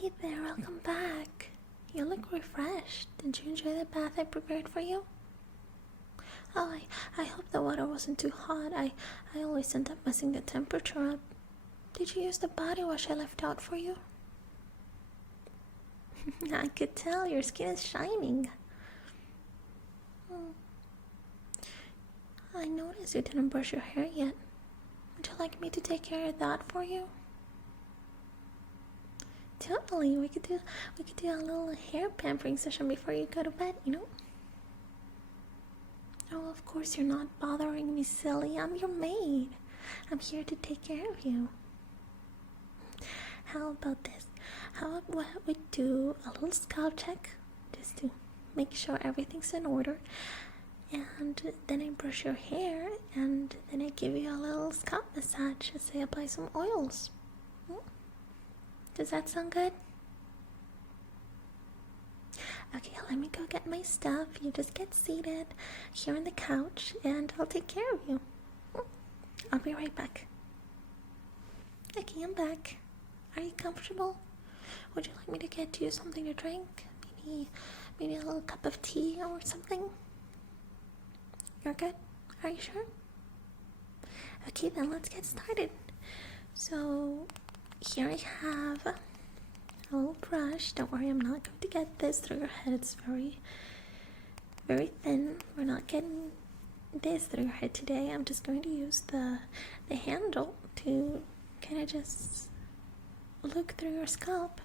Hey there, welcome back. You look refreshed. Did you enjoy the bath I prepared for you? Oh, I hope the water wasn't too hot. I always end up messing the temperature up. Did you use the body wash I left out for you? I could tell your skin is shining. I noticed you didn't brush your hair yet. Would you like me to take care of that for you? Totally. We could do a little hair pampering session before you go to bed, you know? Oh, of course you're not bothering me, silly. I'm your maid. I'm here to take care of you. How about this? How about we do a little scalp check just to make sure everything's in order, and then I brush your hair, and then I give you a little scalp massage as I apply some oils. Does that sound good? Okay, let me go get my stuff. You just get seated here on the couch and I'll take care of you. I'll be right back. Okay, I'm back. Are you comfortable? Would you like me to get you something to drink? Maybe a little cup of tea or something? You're good? Are you sure? Okay, then let's get started. So here I have a little brush. Don't worry, I'm not going to get this through your head. It's very, very thin. We're not getting this through your head today. I'm just going to use the handle to kind of just look through your scalp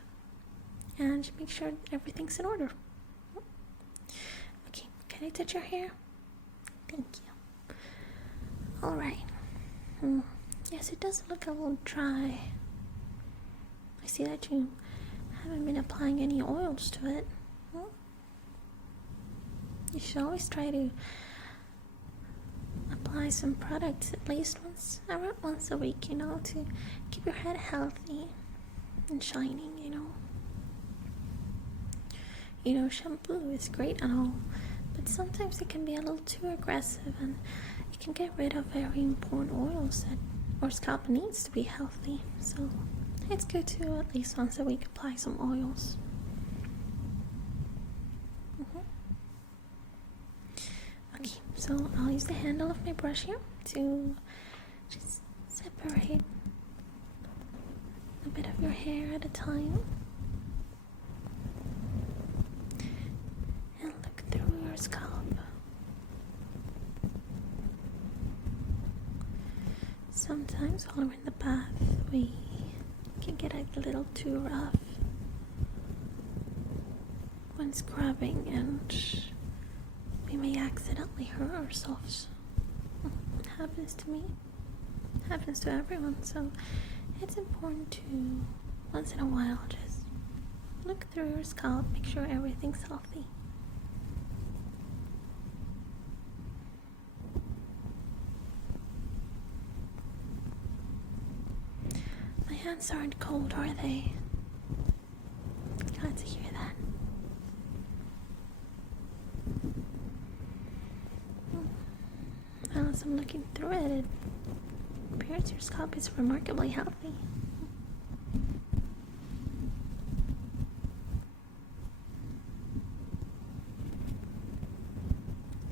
and make sure everything's in order. Okay, can I touch your hair? Thank you. Alright. Yes, it does look a little dry. I see that you haven't been applying any oils to it. You should always try to apply some products at least around once a week, you know, to keep your head healthy and shining, you know. You know, shampoo is great and all, but sometimes it can be a little too aggressive and it can get rid of very important oils that our scalp needs to be healthy. So it's good to at least once a week apply some oils. Okay, so I'll use the handle of my brush here to just separate a bit of your hair at a time and look through your scalp. Sometimes while we're in the bath, we can get a little too rough when scrubbing, and we may accidentally hurt ourselves. It happens to me. It happens to everyone, so it's important to once in a while just look through your scalp, make sure everything's healthy. My hands aren't cold, are they? Glad to hear that. As I'm looking through it, it appears your scalp is remarkably healthy.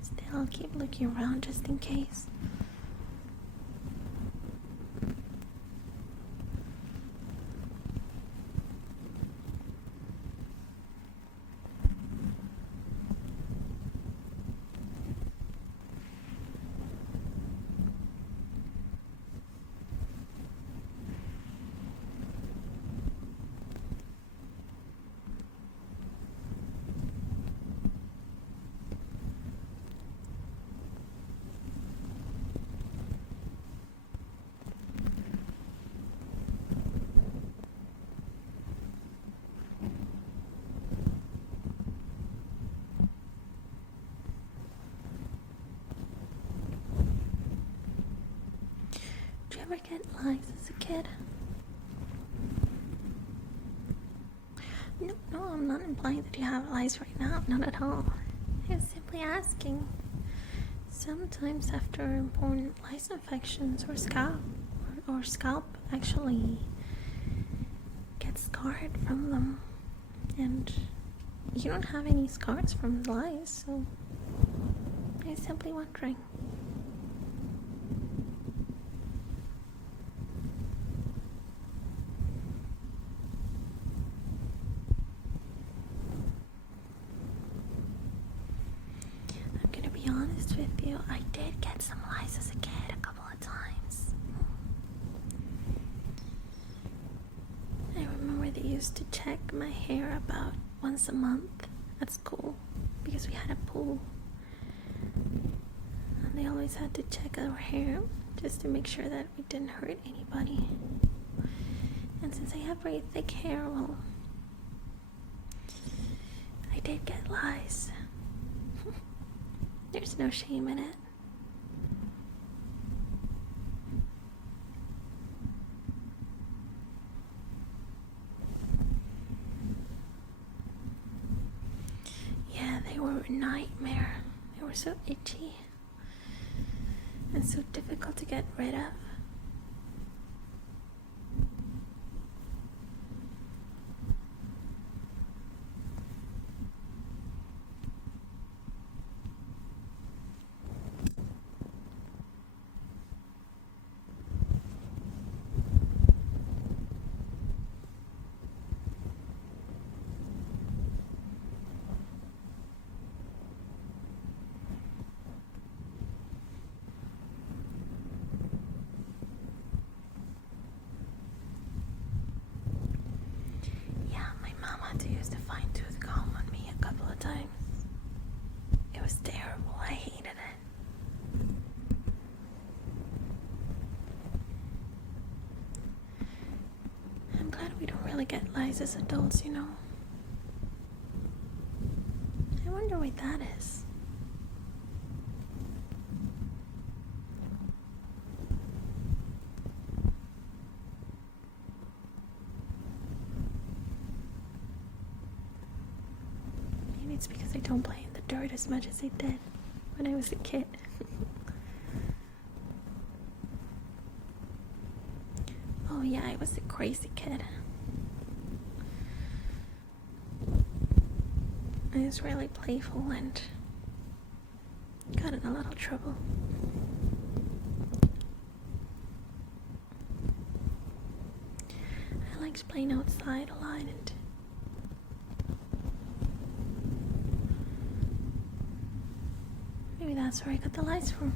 Still, I'll keep looking around just in case. Did you ever get lice as a kid? No, I'm not implying that you have lice right now. Not at all. I was simply asking. Sometimes after important lice infections or scalp actually gets scarred from them, and you don't have any scars from lice, so I was simply wondering. I'm gonna be honest with you, I did get some lice as a kid a couple of times. I remember they used to check my hair about once a month at school because we had a pool. And they always had to check our hair just to make sure that we didn't hurt anybody. And since I have very thick hair, well, I did get lice. There's no shame in it. Yeah, they were a nightmare. They were so itchy and so difficult to get rid of. To use the fine tooth comb on me a couple of times. It was terrible. I hated it. I'm glad we don't really get lice as adults, you know. I wonder what that is. It's because I don't play in the dirt as much as I did when I was a kid. Oh yeah, I was a crazy kid. I was really playful and got in a lot of trouble. I liked playing outside a lot, and maybe that's where I got the lice from.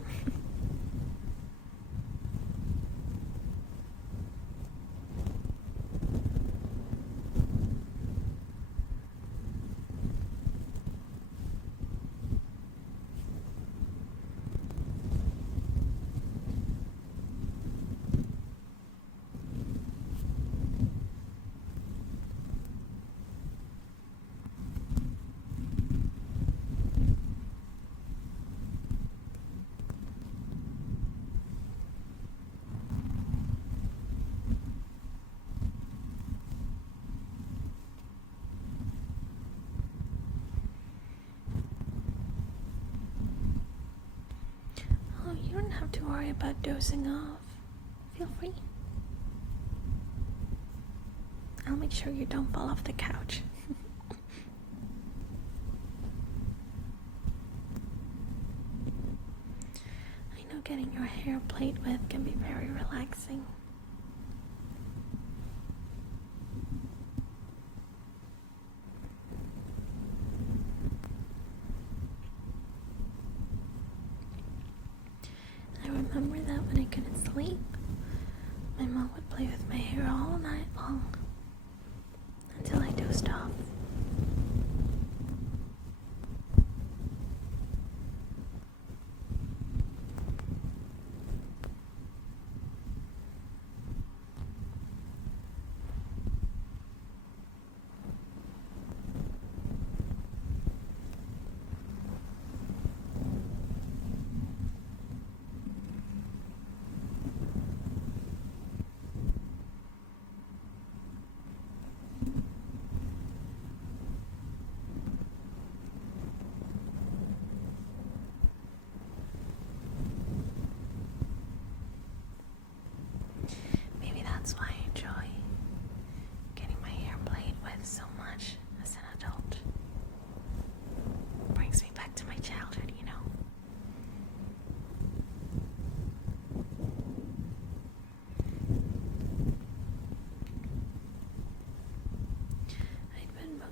You don't have to worry about dozing off. Feel free. I'll make sure you don't fall off the couch. I know getting your hair played with can be very relaxing. I remember that when I couldn't sleep, my mom would play with my hair all night long until I dozed off.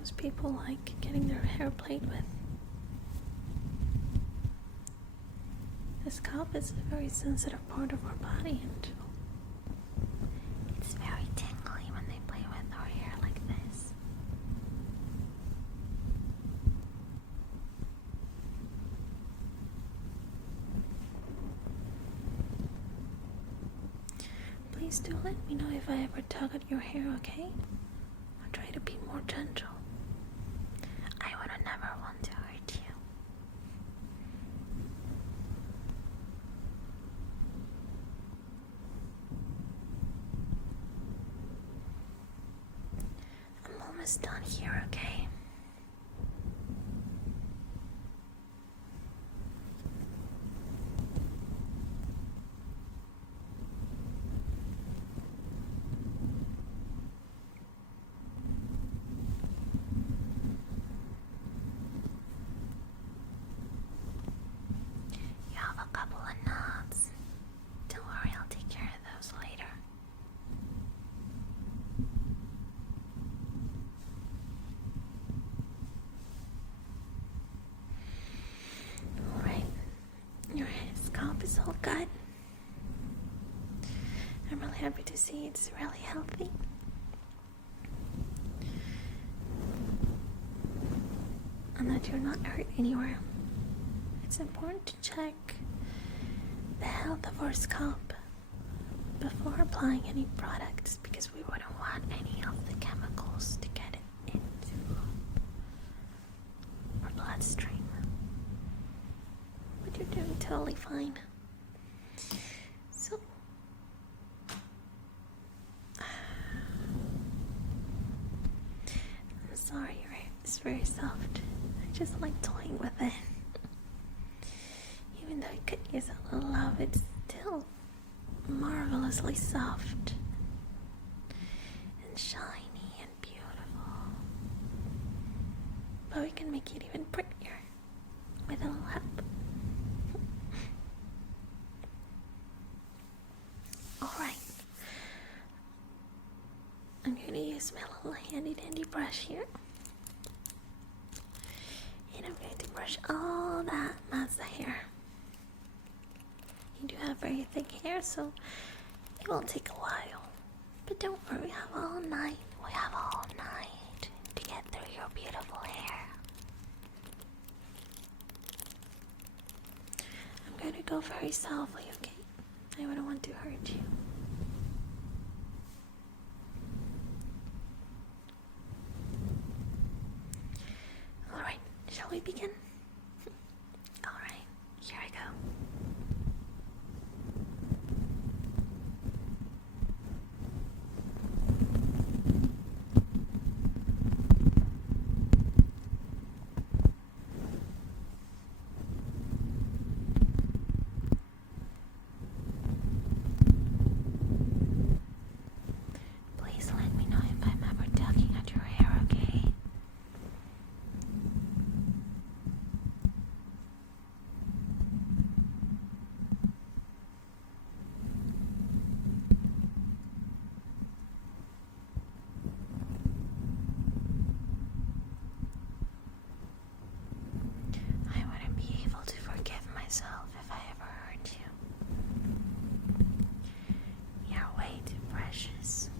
most people like getting their hair played with. The scalp is a very sensitive part of our body, and it's very tingly when they play with our hair like this. Please do let me know if I ever tug at your hair, okay? I'll try to be more gentle. I would never want to hurt you. I'm almost done here, okay? You have a couple of knots. Don't worry, I'll take care of those later. Alright, your scalp is all good. I'm really happy to see it's really healthy. And that you're not hurt anywhere. It's important to check the health of our scalp before applying any products, because we wouldn't want any of the chemicals to get it into our bloodstream. But you're doing totally fine. So I'm sorry, your hair is very soft. I just like toying with it. Even though it could use a little love, it's still marvelously soft and shiny and beautiful. But we can make it even prettier with a little help. Alright, I'm going to use my little handy dandy brush here. And I'm going to brush all that mess of hair. You do have very thick hair, so it will take a while. But don't worry, we have all night. We have all night to get through your beautiful hair. I'm going to go very softly, okay? I wouldn't want to hurt you. Alright, shall we begin? Alright, here I go. Please let me know if I'm ever tugging at your hair, okay? I wouldn't be able to forgive myself if I ever hurt you. You're way too precious.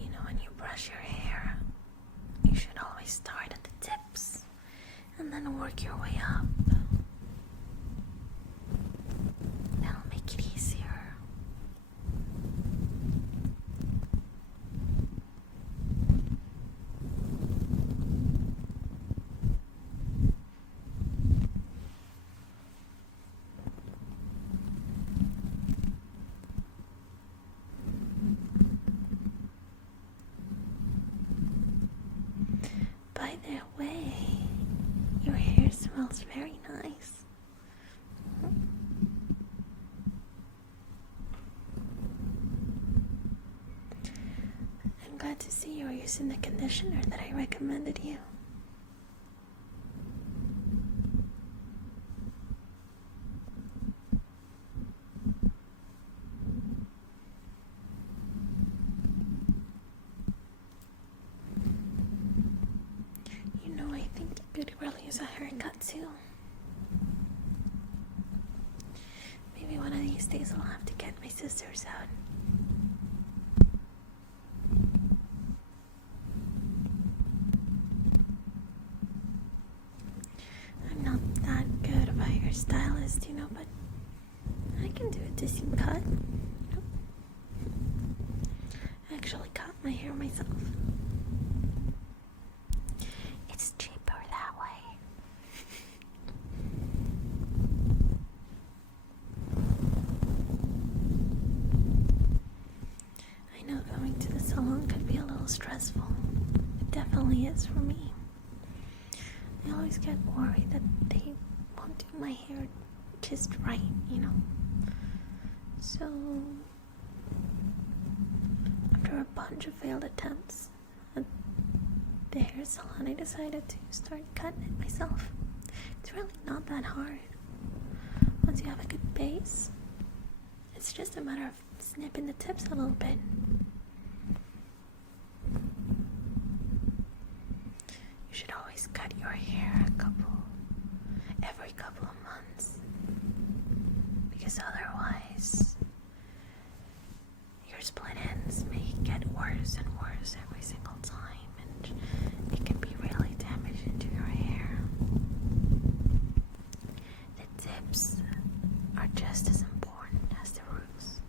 You know, when you brush your hair, you should always start at the tips and then work your way up. That'll make it easier. smells very nice. I'm glad to see you're using the conditioner that I recommended you. You know, I think beauty really is a haircut too. Maybe one of these days I'll have to get my sisters out. I'm not that good of a hairstylist, you know, but I can do a decent cut. I actually cut my hair myself. It's cheaper that way. I know going to the salon could be a little stressful. It definitely is for me. I always get worried that they won't do my hair just right, you know. So, after a bunch of failed attempts at the hair salon, I decided to start cutting it myself. It's really not that hard. Once you have a good base, it's just a matter of snipping the tips a little bit. You should always cut your hair every couple of months, because otherwise your split ends may get worse and worse every single time, and it can be really damaging to your hair. The tips are just as important as the roots.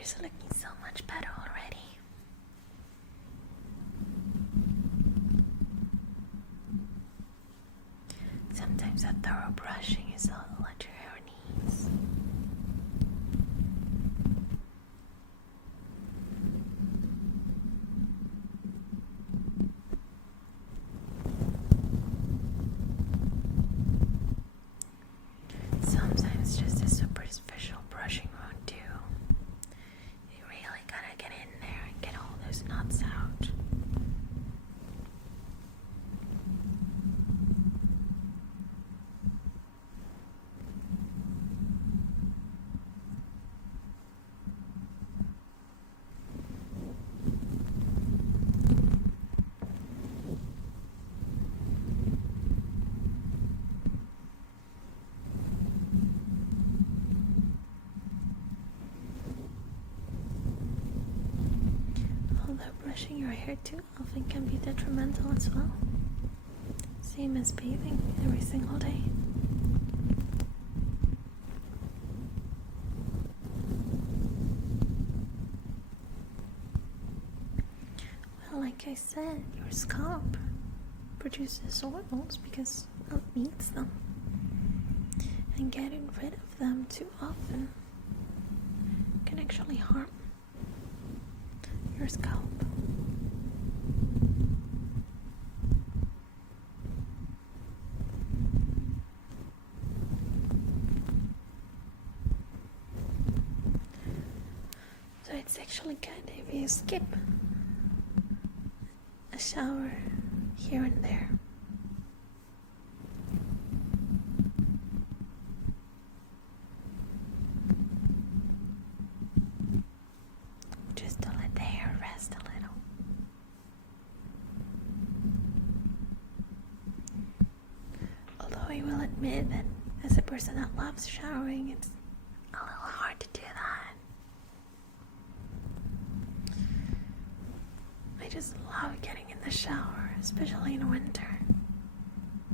It's looking so much better already. Sometimes a thorough brushing is all what your hair needs. Sometimes just a superficial brushing won't do. You really gotta get in there and get all those knots out. Although brushing your hair too often can be detrimental as well. Same as bathing every single day. Well, like I said, your scalp produces oils because it needs them. And getting rid of them too often can actually harm your scalp. So it's actually good if you skip a shower here and there. Just to let the hair rest a little. Although I will admit that as a person that loves showering, it's a little hard to do that. I just love getting in the shower, especially in winter.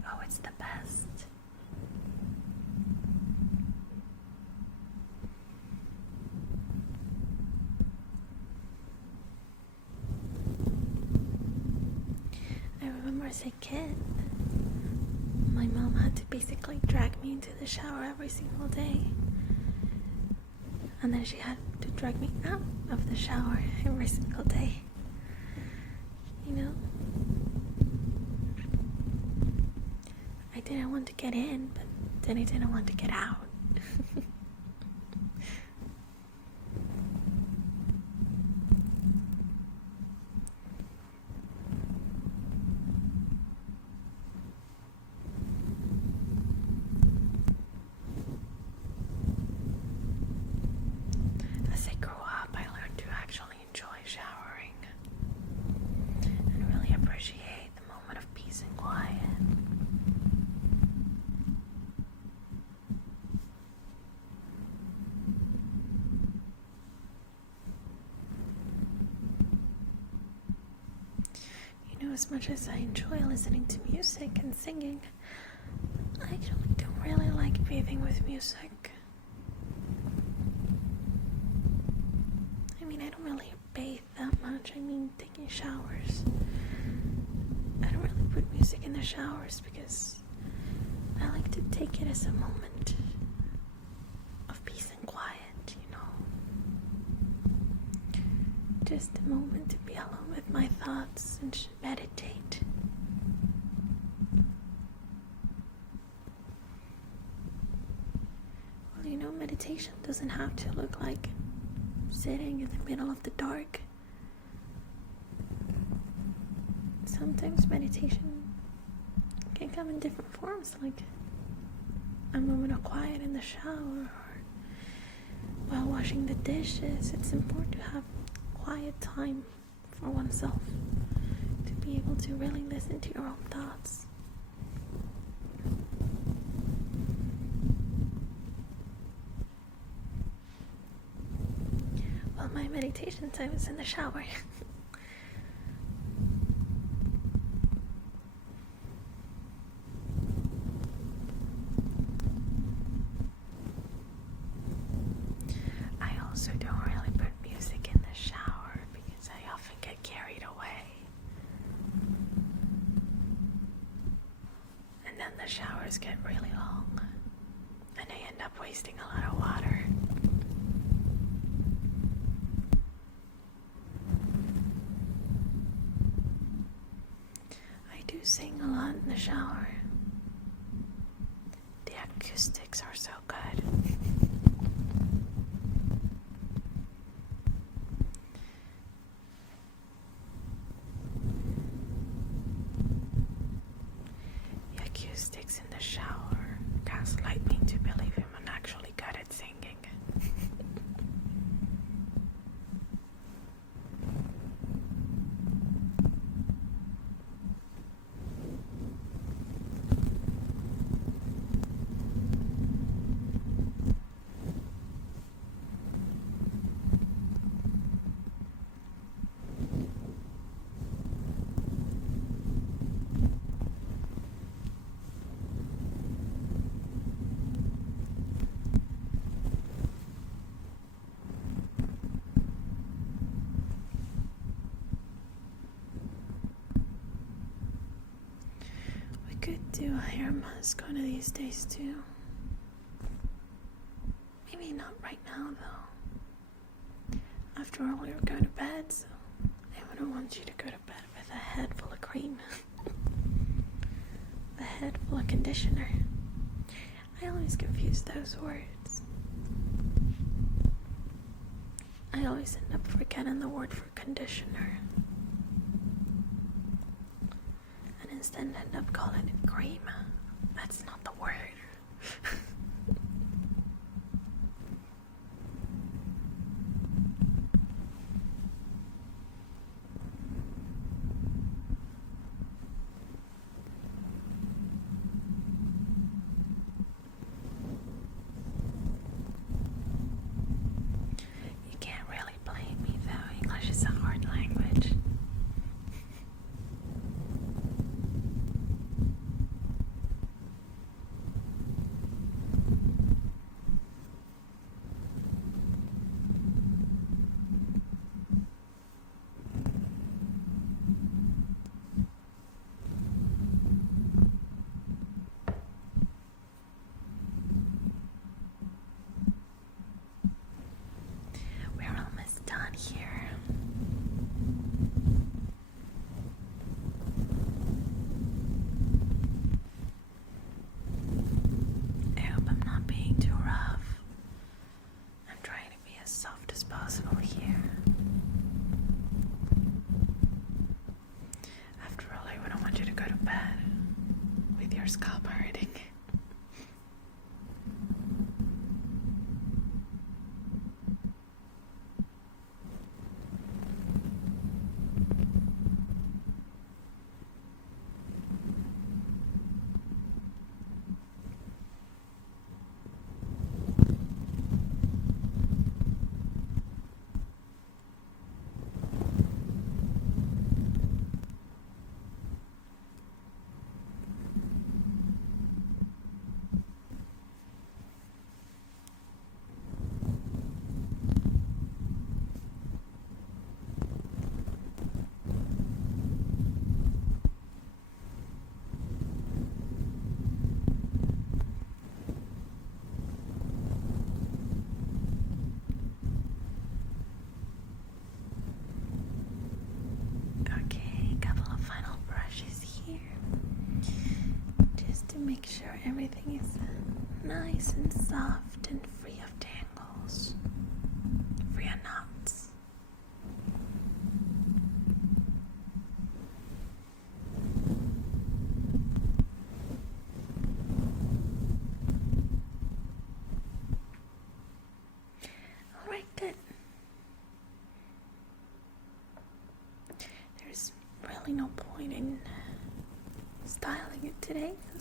Oh, it's the best. I remember as a kid, my mom had to basically drag me into the shower every single day. And then she had to drag me out of the shower every single day. You know? I didn't want to get in, but then I didn't want to get out. As I grew up, I learned to actually enjoy showering and really appreciate the moment of peace and quiet. You know, as much as I enjoy listening to music and singing, I actually don't really like bathing with music. I mean, I don't really bathe that much. I mean, taking showers. I don't really put music in the showers because I like to take it as a moment of peace and quiet, you know. Just a moment to be alone with my thoughts and meditate. Well, you know, meditation doesn't have to look like sitting in the middle of the dark. Sometimes meditation can come in different forms, like a moment of quiet in the shower or while washing the dishes. It's important to have quiet time for oneself, to be able to really listen to your own thoughts. Well, my meditation time is in the shower. I also don't really put music in the shower because I often get carried away. And then the showers get really long, and I end up wasting a lot of water. I do sing a lot in the shower. The acoustics are so good. The acoustics in the shower gaslight me to believe I'm actually good at singing. We could do a hair mask one of these days too. Maybe not right now though. After all, you're going to bed, so I wouldn't want you to go to bed with a head full of cream. A head full of conditioner. I always confuse those words. I always end up forgetting the word for conditioner. And instead end up calling it cream. That's not the word.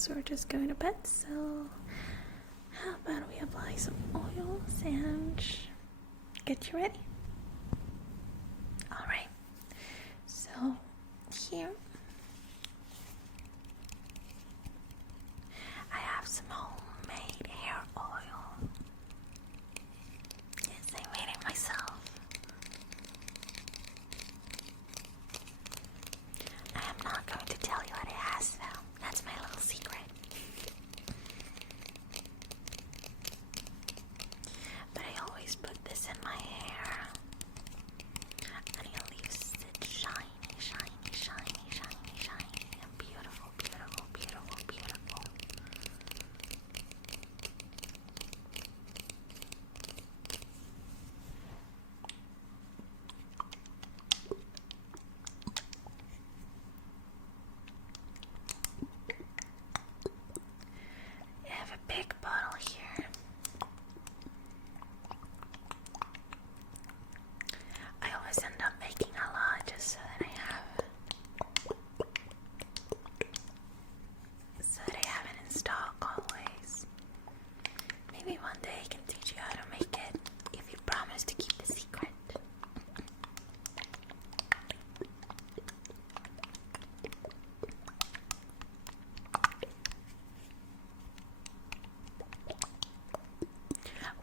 since we're just going to bed, so how about we apply some oils and get you ready? Alright, so here I have some homemade hair oil. Yes, I made it myself. I am not going to tell you what it has though. That's my little secret. But I always put this in my hair, and it leaves it shiny, shiny, shiny, shiny, shiny, and beautiful, beautiful, beautiful, beautiful. I have a big bottle here. I always end up making a lot just so that I have it in stock always. Maybe one day I can teach you how to make it if you promise to keep the secret.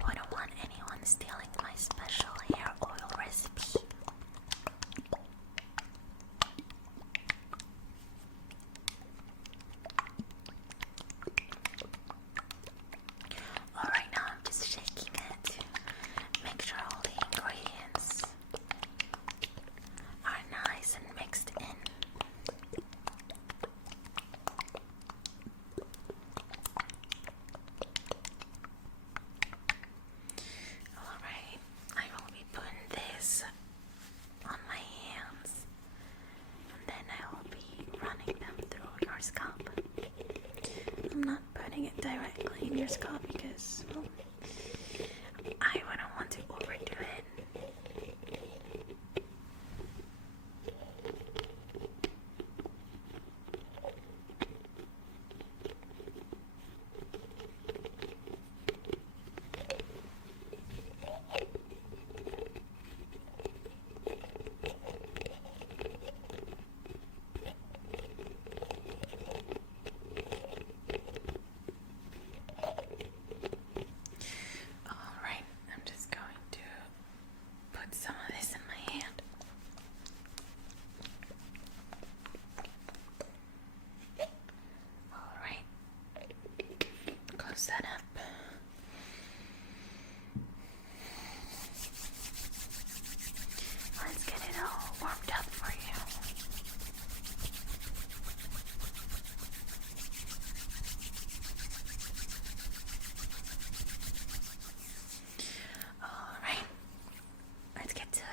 Wouldn't want anyone stealing my special hair oil recipe. Alright, now I'm just shaking it to make sure all the ingredients are nice and mixed in. Alright, I will be putting this on my hands, and then I will be running them through your scalp. I'm not putting it directly in your scalp because, well, I wouldn't want to overdo it. Alright, I'm just going to put some of this in my hand. Alright, close that up. Let's get it all warmed up for you. Alright, let's get to it.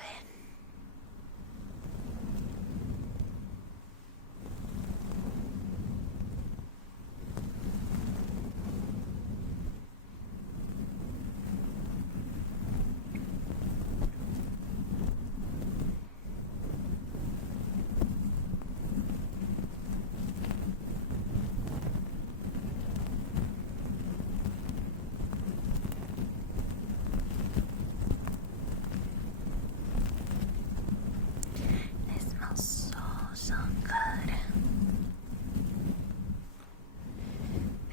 It smells so good.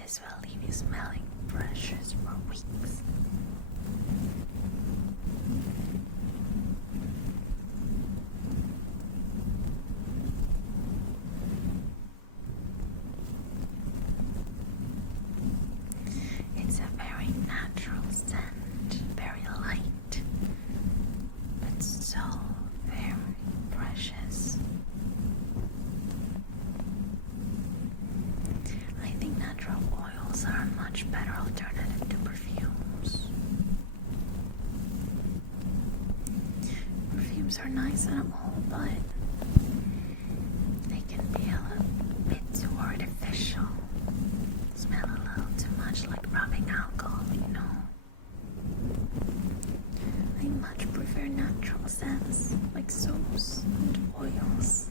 This will leave you smelling brushes for weeks. It's a very natural scent, very light, but so very precious. I think natural oils are a much better alternative to perfumes. Perfumes are nice and all, but they can be a little bit too artificial. Smell a little too much like rubbing alcohol, you know. I much prefer natural scents like soaps and oils.